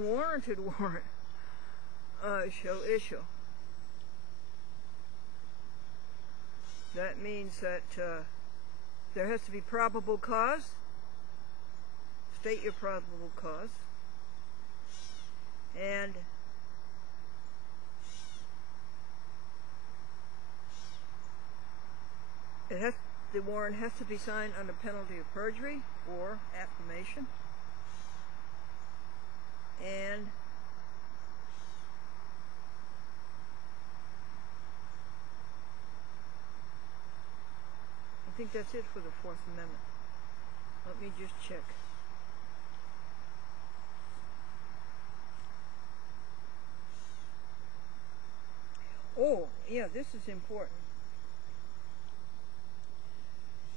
unwarranted warrant shall issue. That means that there has to be probable cause. State your probable cause. And the warrant has to be signed under penalty of perjury or affirmation. And I think that's it for the Fourth Amendment. Let me just check. Oh, yeah, this is important.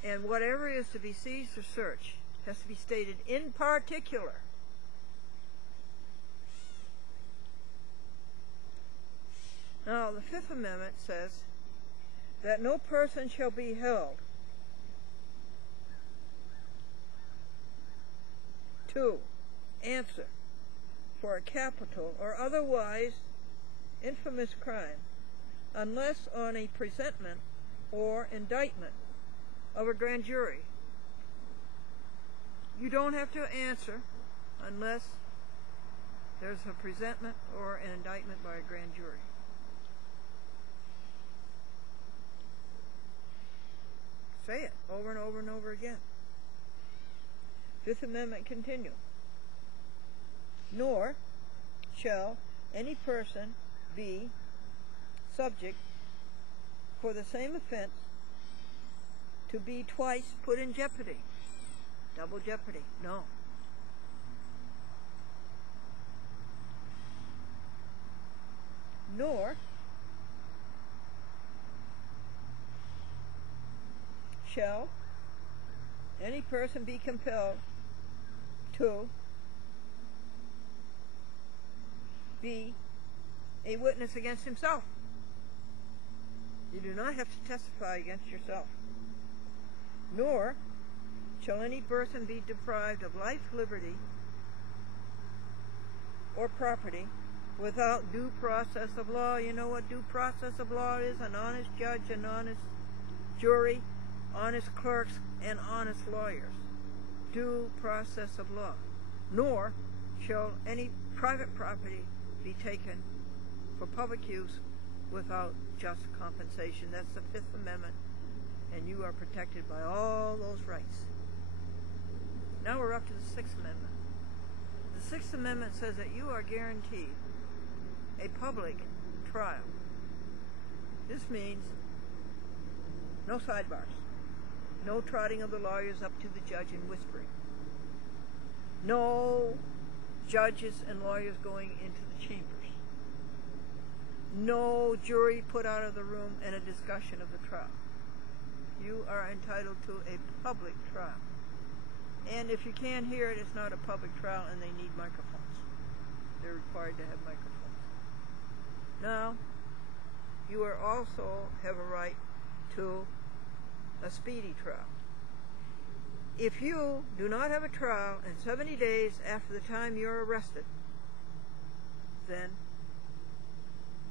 And whatever is to be seized or searched has to be stated in particular. Now, the Fifth Amendment says that no person shall be held to answer for a capital or otherwise infamous crime unless on a presentment or indictment of a grand jury. You don't have to answer unless there's a presentment or an indictment by a grand jury. Say it over and over and over again. Fifth Amendment continue. Nor shall any person be subject for the same offense to be twice put in jeopardy. Double jeopardy. No. Nor shall any person be compelled to be a witness against himself. You do not have to testify against yourself. Nor shall any person be deprived of life, liberty, or property without due process of law. You know what due process of law is? An honest judge, an honest jury, honest clerks, and honest lawyers. Due process of law. Nor shall any private property be taken for public use without just compensation. That's the Fifth Amendment, and you are protected by all those rights. Now we're up to the Sixth Amendment. The Sixth Amendment says that you are guaranteed a public trial. This means no sidebars, no trotting of the lawyers up to the judge and whispering, no judges and lawyers going into the chambers, no jury put out of the room and a discussion of the trial. You are entitled to a public trial. And if you can't hear it, it's not a public trial and they need microphones. They're required to have microphones. Now, you are also have a right to a speedy trial. If you do not have a trial in 70 days after the time you're arrested, then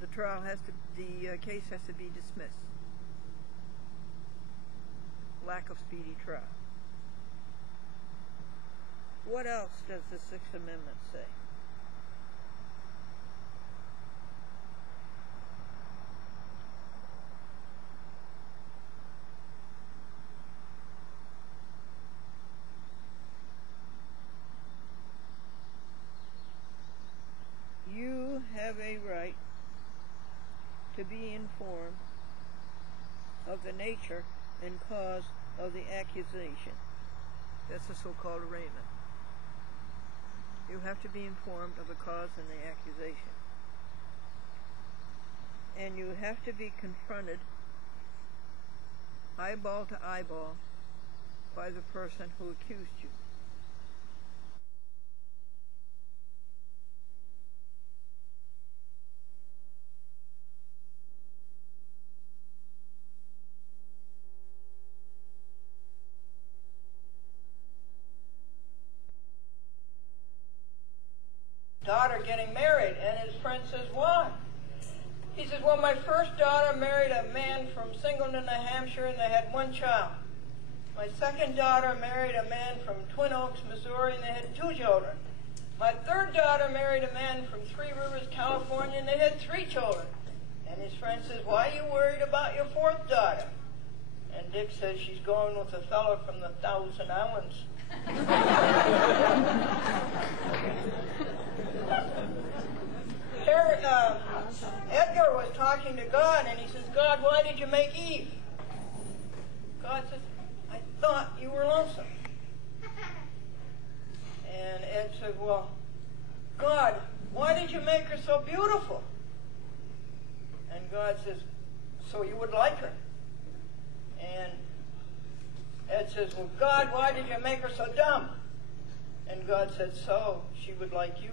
the case has to be dismissed. Lack of speedy trial. What else does the Sixth Amendment say? You have a right to be informed of the nature and cause of the accusation. That's the so-called arraignment. You have to be informed of the cause and the accusation. And you have to be confronted eyeball to eyeball by the person who accused you. daughter getting married. And his friend says, why? He says, well, my first daughter married a man from Singleton, New Hampshire, and they had one child. My second daughter married a man from Twin Oaks, Missouri, and they had 2 children. My third daughter married a man from Three Rivers, California, and they had 3 children. And his friend says, why are you worried about your 4th daughter? And Dick says, she's going with a fellow from the Thousand Islands. Edgar was talking to God, and he says, God, why did you make Eve? God says, I thought you were lonesome. And Ed said, well, God, why did you make her so beautiful? And God says, so you would like her. And Ed says, well, God, why did you make her so dumb? And God said, so she would like you.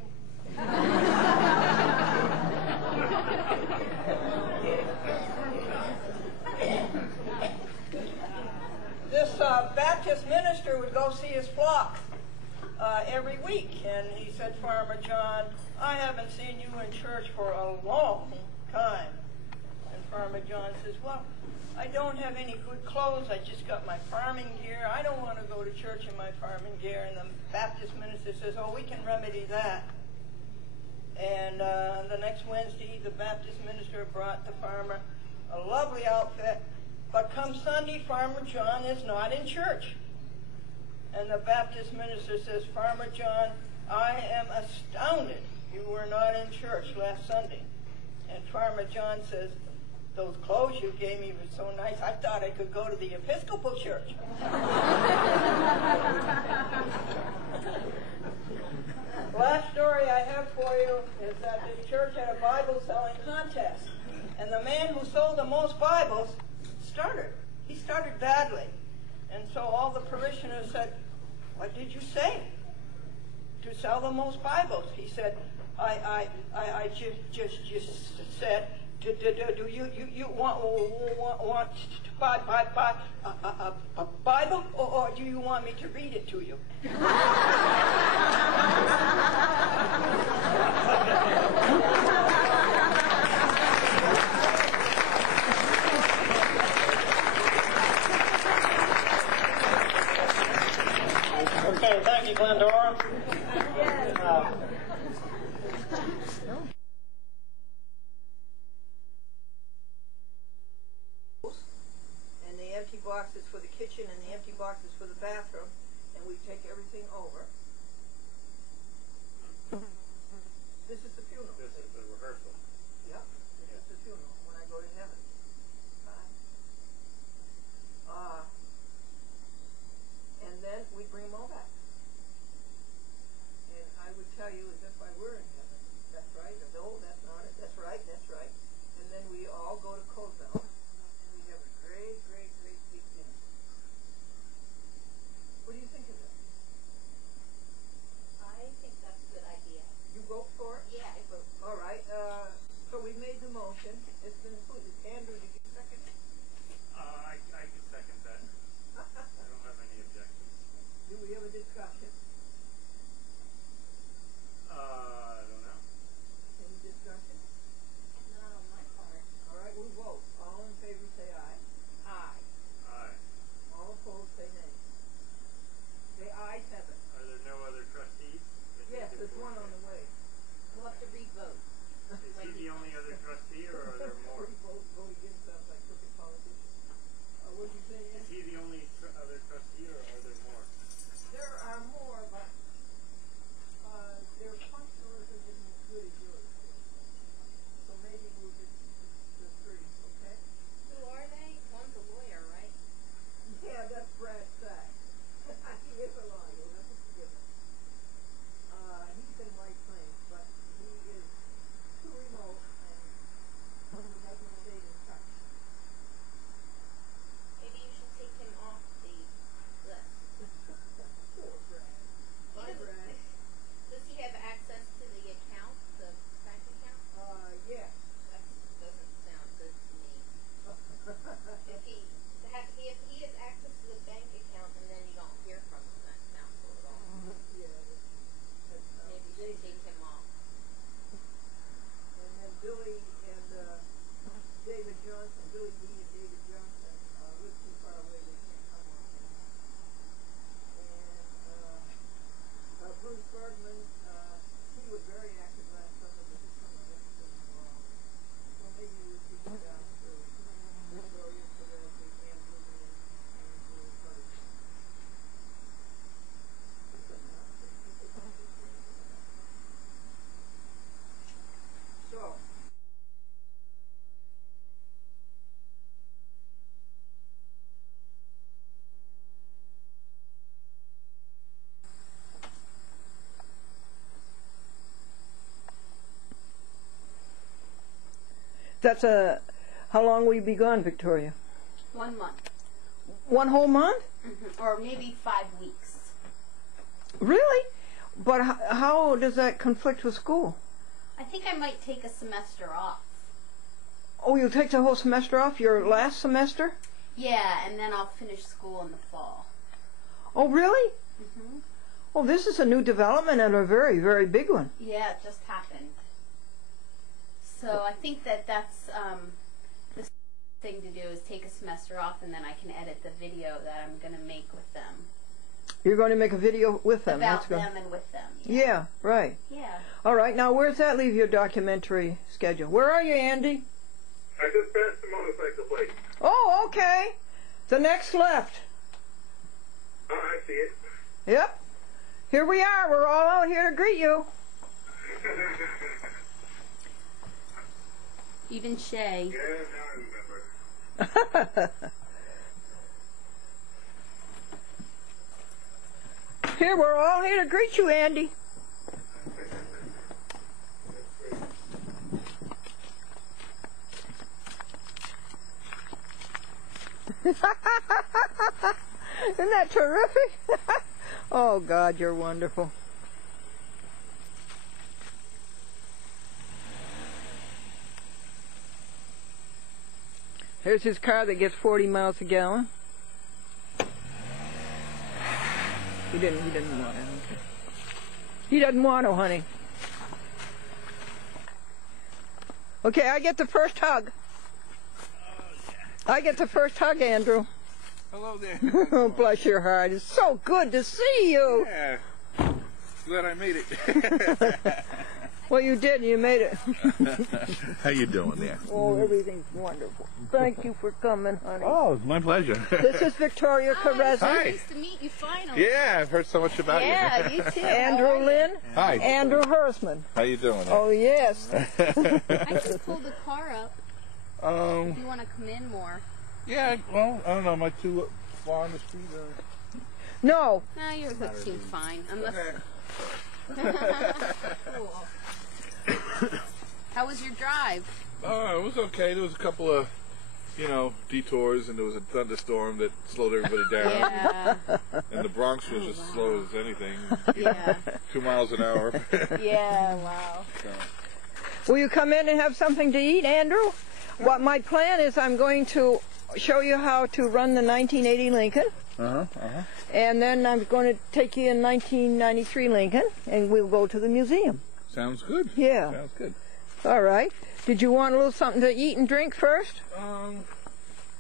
This Baptist minister would go see his flock every week, and he said, Farmer John, I haven't seen you in church for a long time. And Farmer John says, well, I don't have any good clothes. I just got my farming gear. I don't want to go to church in my farming gear. And the Baptist minister says, oh, we can remedy that. And the next Wednesday, the Baptist minister brought the farmer a lovely outfit. But come Sunday, Farmer John is not in church. And the Baptist minister says, Farmer John, I am astounded you were not in church last Sunday. And Farmer John says, those clothes you gave me were so nice, I thought I could go to the Episcopal church. Last story I have for you is that this church had a Bible selling contest. And the man who sold the most Bibles started. He started badly. And so all the parishioners said, what did you say? To sell the most Bibles. He said, I just said, do you want to buy a Bible, or do you want me to read it to you? Okay, thank you, Glendora. And the empty boxes for the kitchen and the empty boxes for the bathroom, and we take everything over. This is the funeral. This is the rehearsal. Yep, this is the funeral when I go to heaven. And then we bring them all back. And I would tell you as if I were in heaven. That's right. No, that's not it. That's right. That's right. And then we all go to Cozumel, and we have a great, great, great big dinner. What do you think of this? I think that's a good idea. You vote for it? Yeah, I vote. All right. So we made the motion. It's been included. Andrew, did you second it? I can second that. I don't have any objections. Do we have a discussion? I don't know. Any discussion? Not on my part. All right, we vote. All in that's a... How long will you be gone, Victoria? 1 month. 1 whole month? Or maybe 5 weeks. Really? But how does that conflict with school? I think I might take a semester off. Oh, you'll take the whole semester off? Your last semester? Yeah, and then I'll finish school in the fall. Oh, really? Oh, this is a new development and a very, very big one. Yeah, it just happened. So I think that's the thing to do is take a semester off, and then I can edit the video that I'm going to make with them. You're going to make a video with them? About them and with them. Yeah, right. Yeah. All right, now where's that leave your documentary schedule? Where are you, Andy? I just passed the motorcycle place. Oh, okay. The next left. Oh, I see it. Yep. Here we are. We're all out here to greet you. Even Shay. Yeah, now I remember. Here, we're all here to greet you, Andy. Isn't that terrific? Oh, God, you're wonderful. Here's his car that gets 40 miles a gallon. He didn't want it. Okay. He doesn't want to, honey. Okay, I get the first hug. I get the first hug, Andrew. Hello there. Oh, bless your heart. It's so good to see you. Yeah. Glad I made it. Well, you did. You made it. How you doing there? Oh, everything's wonderful. Thank you for coming, honey. Oh, it's my pleasure. This is Victoria Carezza. Hi. Nice to meet you finally. Yeah, I've heard so much about Yeah, you. you too. Andrew Lynn. Hi. Andrew Herzman. How you doing? Oh, yes. I just pulled the car up. Um, If you want to come in more. yeah, well, I don't know. Am I too far on the street? No. No, your hook seems fine. Unless... Cool. How was your drive? It was okay. There was a couple of, detours, and there was a thunderstorm that slowed everybody down. Yeah. And the Bronx was as slow as anything. Yeah. 2 miles an hour. Yeah, wow. Will you come in and have something to eat, Andrew? What my plan is, I'm going to show you how to run the 1980 Lincoln. And then I'm going to take you in 1993 Lincoln, and we'll go to the museum. Sounds good. Yeah. Sounds good. All right. Did you want a little something to eat and drink first?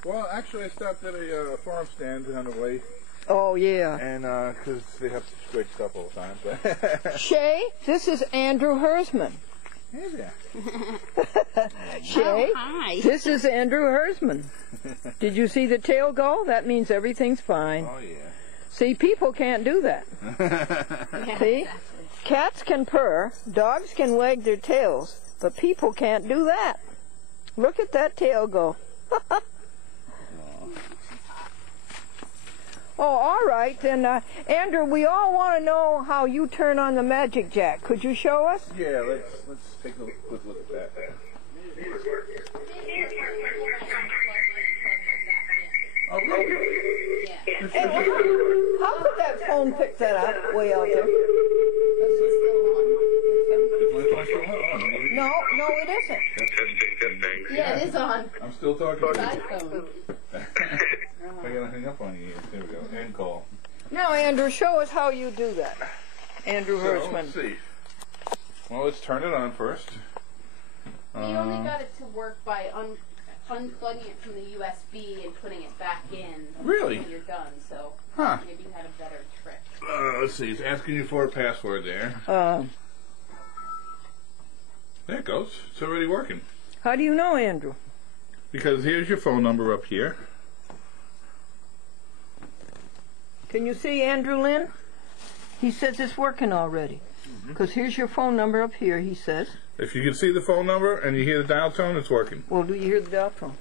Well, actually, I stopped at a farm stand on the way, Oh, yeah. and because they have such great stuff all the time. But Shay, this is Andrew Herzman. hey there. Shay, hi. this is Andrew Herzman. Did you see the tail go? That means everything's fine. Oh yeah. See, people can't do that. See? Cats can purr, dogs can wag their tails, but people can't do that. Look at that tail go. Oh, all right. Then, Andrew, we all want to know how you turn on the magic jack. Could you show us? Yeah, let's take a quick look at that. Oh, really? Yeah. Hey, how could that phone pick that up way out there? Is my phone still on? No, it isn't. Yeah, it is on. I'm still talking. iPhone. I gotta hang up on you. There we go. End call. Now, Andrew, show us how you do that. Andrew So, Herzman. let's see. Well, let's turn it on first. We only got it to work by unplugging it from the USB and putting it back in Really? when you're done, so Huh. maybe you had a better trick. Let's see. It's asking you for a password there. There it goes. It's already working. How do you know, Andrew? Because here's your phone number up here. Can you see Andrew Lynn? He says it's working already. Because here's your phone number up here, he says. If you can see the phone number and you hear the dial tone, it's working. Well, do you hear the dial tone?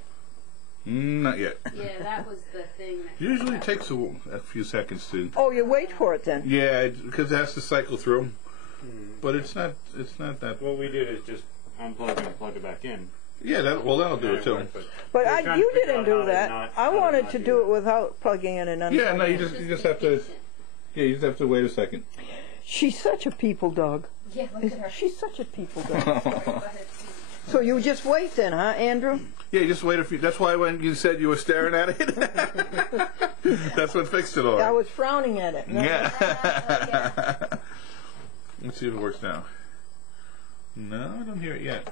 Not yet. Yeah, that was the thing. That Usually it takes a few seconds to. Oh, you wait for it then. Yeah, because it has to cycle through. But it's not that. What we did is just unplug it and plug it back in. Yeah, that'll do it too. But We're trying you to figure didn't out do how to that. not- I how to wanted not to do do it that. without plugging in and unplugging. Yeah, no, you just have to. Yeah, you just have to wait a second. She's such a people dog. Yeah, look at her. She's such a people dog. Go ahead. So you just wait then, huh, Andrew? Yeah, you just wait a few. That's why when you said you were staring at it, that's what fixed it all. I was frowning at it. Yeah. Yeah. Let's see if it works now. No, I don't hear it yet.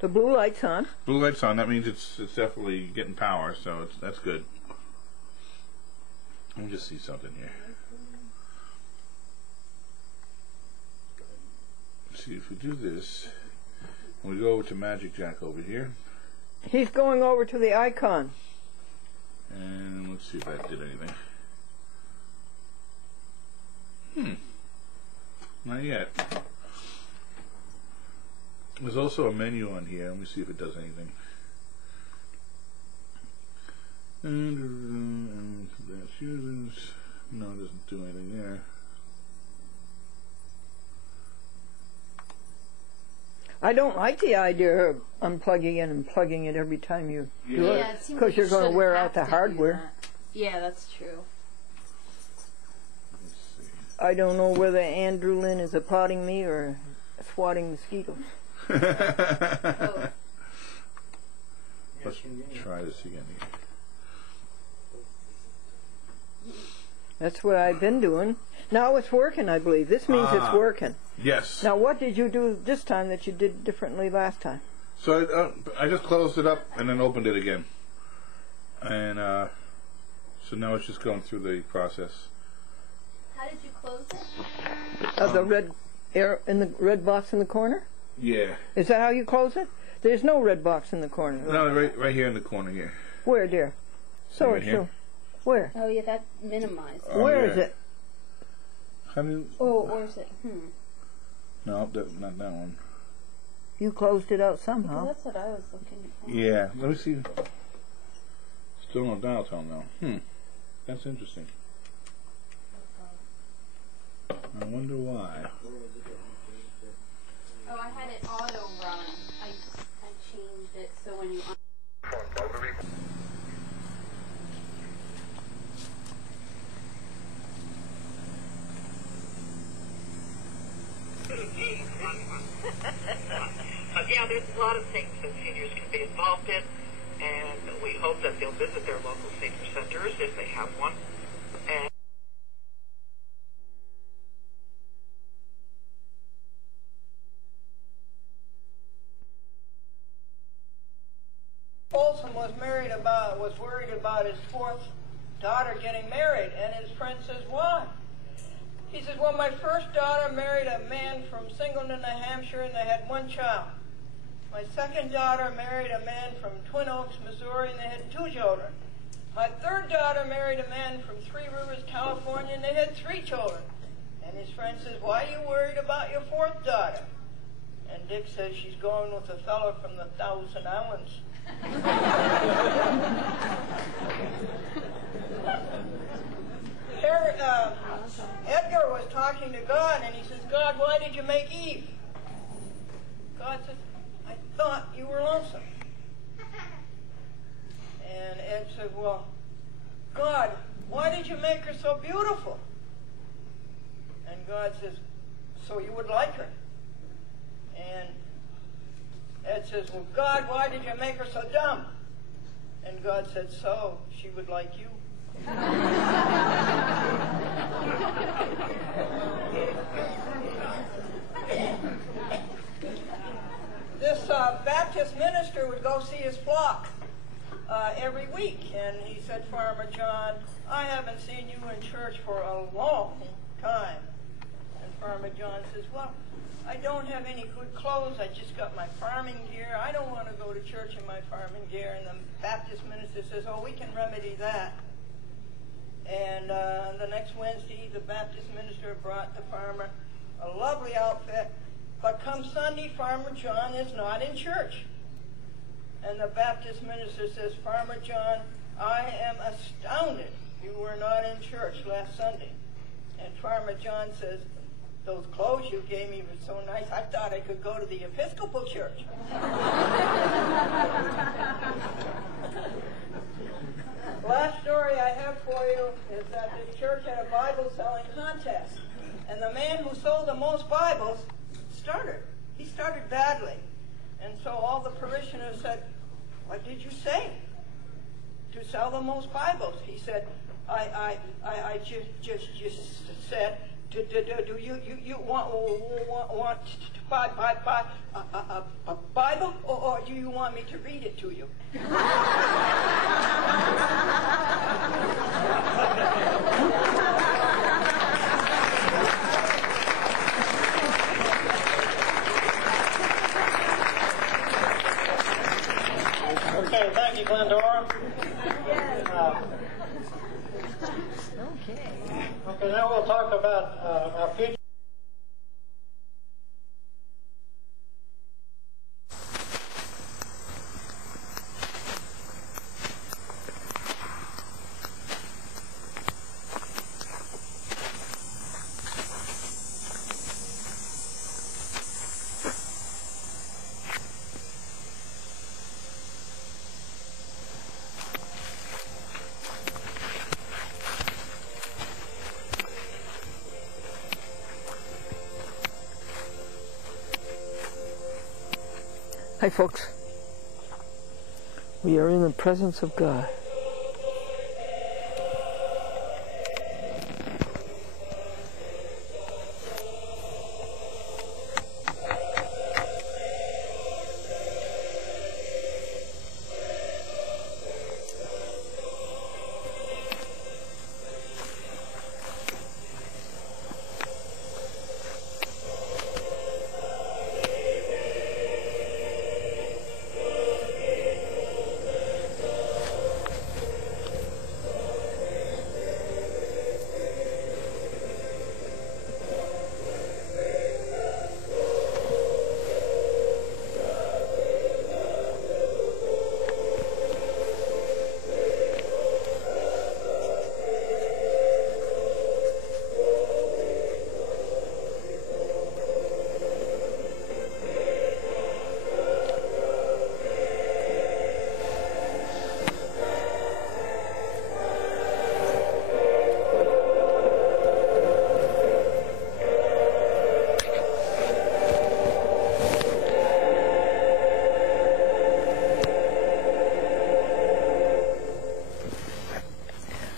The blue light's on. Blue light's on. That means it's definitely getting power, so that's good. Let me just see something here. See if we do this. We go over to Magic Jack over here, He's going over to the icon. and let's see if that did anything. Not yet. There's also a menu on here. Let me see if it does anything. And that's users. No, it doesn't do anything there. I don't like the idea of unplugging it and plugging it every time you do Yeah, it. it seems 'Cause like you're you gonna shouldn't wear have out the to do hardware. that. Yeah, that's true. Let's see. I don't know whether Andrew Lynn is applauding me or swatting mosquitoes. Oh, Let's try this again. That's what I've been doing. Now it's working, I believe. This means it's working. Yes. Now what did you do this time that you did differently last time? So I just closed it up and then opened it again, and so now it's just going through the process. how did you close it? Of the red air in the red box in the corner? Yeah. Is that how you close it? There's no red box in the corner. No, right here in the corner here. Where, dear? So Right it here. show. Where? Oh yeah, that minimized. Oh, Where yeah. is it? How do you, Oh, or is it? no, not that one. You closed it out somehow. That's what I was looking for. Yeah. Let me see. Still no dial tone though. That's interesting. I wonder why. Oh, I had it auto run. I changed it so when you. But yeah, there's a lot of things that seniors can be involved in, and we hope that they'll visit their local senior centers if they have one. And Folsom was worried about his fourth daughter getting married, and his friend says, why? He says, well, my first daughter married a man from Singleton, New Hampshire, and they had one child. My second daughter married a man from Twin Oaks, Missouri, and they had 2 children. My third daughter married a man from Three Rivers, California, and they had 3 children. And his friend says, why are you worried about your fourth daughter? And Dick says, she's going with a fellow from the Thousand Islands. Edgar was talking to God, and he says, God, why did you make Eve? God says, I thought you were lonesome. And Ed said, well, God, why did you make her so beautiful? And God says, so you would like her. And Ed says, well, God, why did you make her so dumb? And God said, so she would like you. This Baptist minister would go see his flock every week, and he said, Farmer John, I haven't seen you in church for a long time. And Farmer John says, well, I don't have any good clothes. I just got my farming gear. I don't want to go to church in my farming gear. And the Baptist minister says, oh, we can remedy that. And the next Wednesday, the Baptist minister brought the farmer a lovely outfit. But come Sunday, Farmer John is not in church. And the Baptist minister says, Farmer John, I am astounded you were not in church last Sunday. And Farmer John says, those clothes you gave me were so nice, I thought I could go to the Episcopal Church. Last story I have for you is that this church had a Bible selling contest. And the man who sold the most Bibles started. He started badly. And so all the parishioners said, "What did you say? To sell the most Bibles?" He said, I just said, do you want to buy a Bible, or do you want me to read it to you? Okay, thank you, Glendora. Okay, now we'll talk about our future. Hi, folks. We are in the presence of God.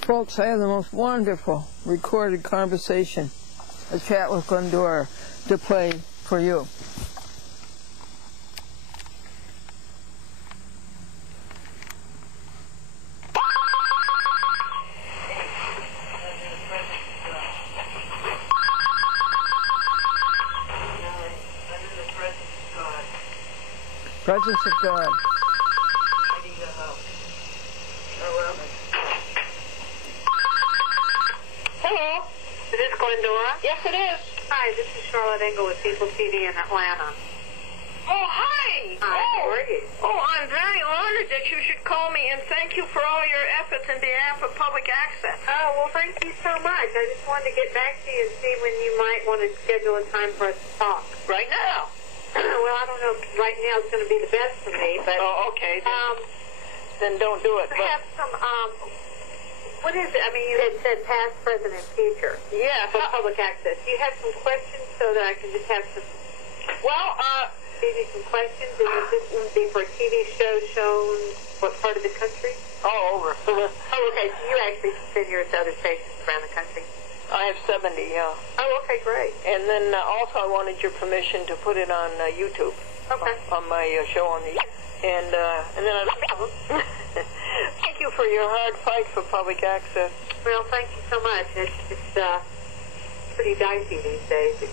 Folks, I have the most wonderful recorded conversation, a chat with Glendora, to play for you. Presence of God. Hello, is this Glendora? Yes, it is. Hi, this is Charlotte Engel with People TV in Atlanta. Oh, hi. Hi, how are you? Oh, I'm very honored that you should call me, and thank you for all your efforts in behalf of public access. Oh, well, thank you so much. I just wanted to get back to you and see when you might want to schedule a time for us to talk. Right now? Well, I don't know if right now is going to be the best for me, but... Oh, okay. Then don't do it. I have some, what is it? I mean, you had said past, present, and future. Yeah. For public access. Do you have some questions so that I can just have some... Well, give you some questions, and this would be for TV shows shown what part of the country? All over. Oh, okay. So you actually send yours to other stations around the country? I have 70, yeah. Oh, okay, great. And then also I wanted your permission to put it on YouTube. Okay. On my show on the... And then I... Thank you for your hard fight for public access. Well, thank you so much. It's pretty dicey these days.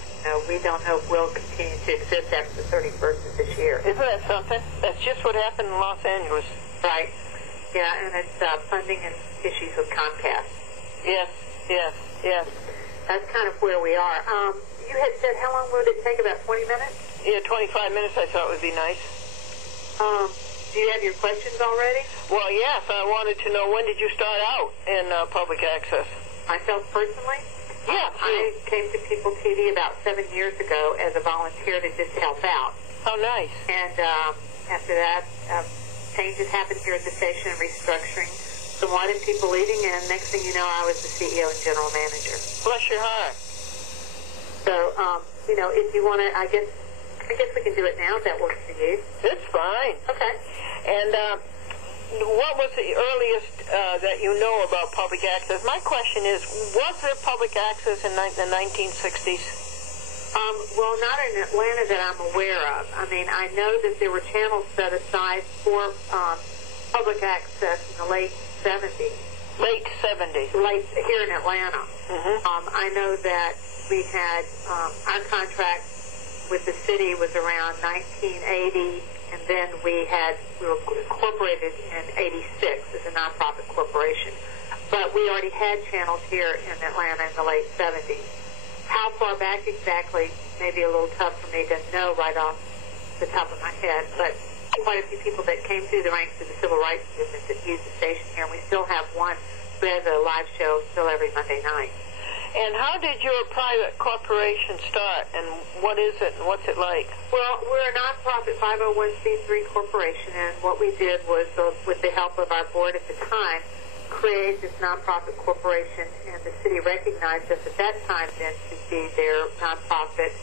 We don't know if we'll continue to exist after the 31st of this year. Isn't that something? That's just what happened in Los Angeles. Right. Yeah, and it's funding and issues with Comcast. Yes. That's kind of where we are. You had said how long would it take? About 20 minutes? Yeah, 25 minutes I thought would be nice. Do you have your questions already? Well, yes. I wanted to know, when did you start out in public access? Myself personally? Yeah, I came to People TV about 7 years ago as a volunteer to just help out. how nice. And after that, changes happened here at the station, restructuring. Somewhat, and people leaving, and next thing you know, I was the CEO and general manager. Bless your heart. So, if you want to, I guess we can do it now if that works for you. It's fine. Okay. And what was the earliest that you know about public access? My question is, was there public access in the 1960s? Well, not in Atlanta that I'm aware of. I mean, I know that there were channels set aside for public access in the late 70s. Late 70s. Late here in Atlanta. Mm-hmm. I know that we had our contract with the city was around 1980, and then we were incorporated in 86 as a nonprofit corporation. But we already had channels here in Atlanta in the late 70s. How far back exactly may be a little tough for me to know right off the top of my head, but quite a few people that came through the ranks of the civil rights movement that used the station here, and we still have one who has a live show still every Monday night. And how did your private corporation start, and what is it, and what's it like? Well, we're a nonprofit 501c3 corporation, and what we did was, with the help of our board at the time, create this nonprofit corporation, and the city recognized us at that time then to be their nonprofit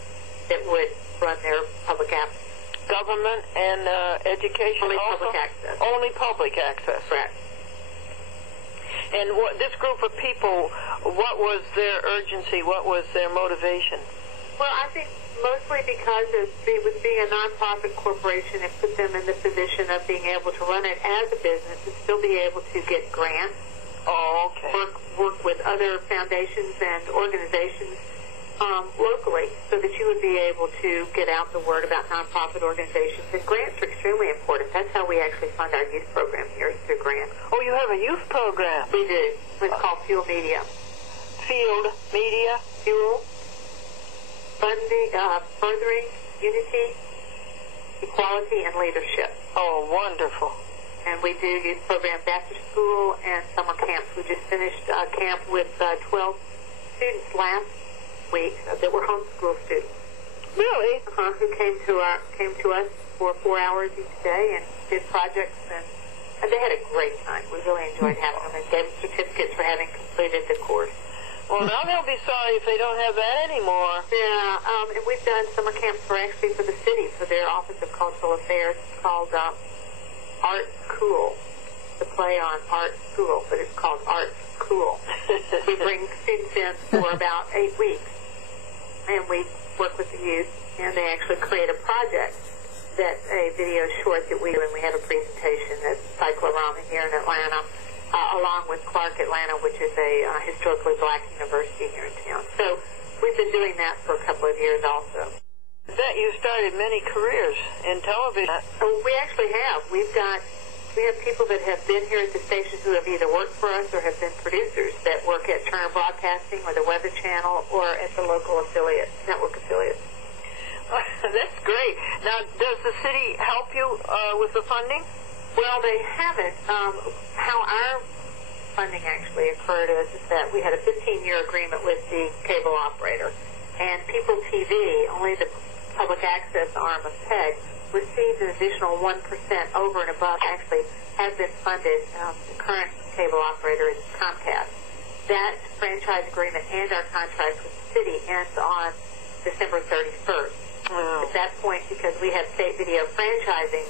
that would run their public access. Government and education Only also? public access. Only public access. Correct. And this group of people, what was their urgency? What was their motivation? Well, I think mostly because with being a nonprofit corporation, it put them in the position of being able to run it as a business and still be able to get grants. Oh, okay. Work with other foundations and organizations locally, so that you would be able to get out the word about nonprofit organizations. And grants are extremely important. That's how we actually fund our youth program here, through grants. Oh, you have a youth program. We do. It's called Fuel Media. Field Media. Fuel, funding, furthering unity, equality, and leadership. Oh, wonderful. And we do youth programs after school and summer camps. We just finished camp with 12 students last week that were homeschool students. Really? Who came to us for 4 hours each day and did projects, and they had a great time. We really enjoyed having them and gave them certificates for having completed the course. Well, now they'll be sorry if they don't have that anymore. Yeah, and we've done summer camps for the city, for their Office of Cultural Affairs. It's called Art Cool. The play on Art School, but it's called Art Cool. We bring students in for about 8 weeks, and we work with the youth, and they actually create a project, that's a video short that we do, and we have a presentation at Cyclorama here in Atlanta, along with Clark Atlanta, which is a historically black university here in town. So we've been doing that for a couple of years also. I bet you started many careers in television. We actually have. We have people that have been here at the station who have either worked for us or have been producers that work at Turner Broadcasting or the Weather Channel or at the local affiliates, network affiliates. That's great. Now, does the city help you with the funding? Well, they haven't. How our funding actually occurred is that we had a 15-year agreement with the cable operator, and People TV, only the public access arm of PEG, received an additional 1% over and above, actually has been funded. The current cable operator is Comcast. That franchise agreement and our contract with the city ends on December 31st. Wow. At that point, because we have state video franchising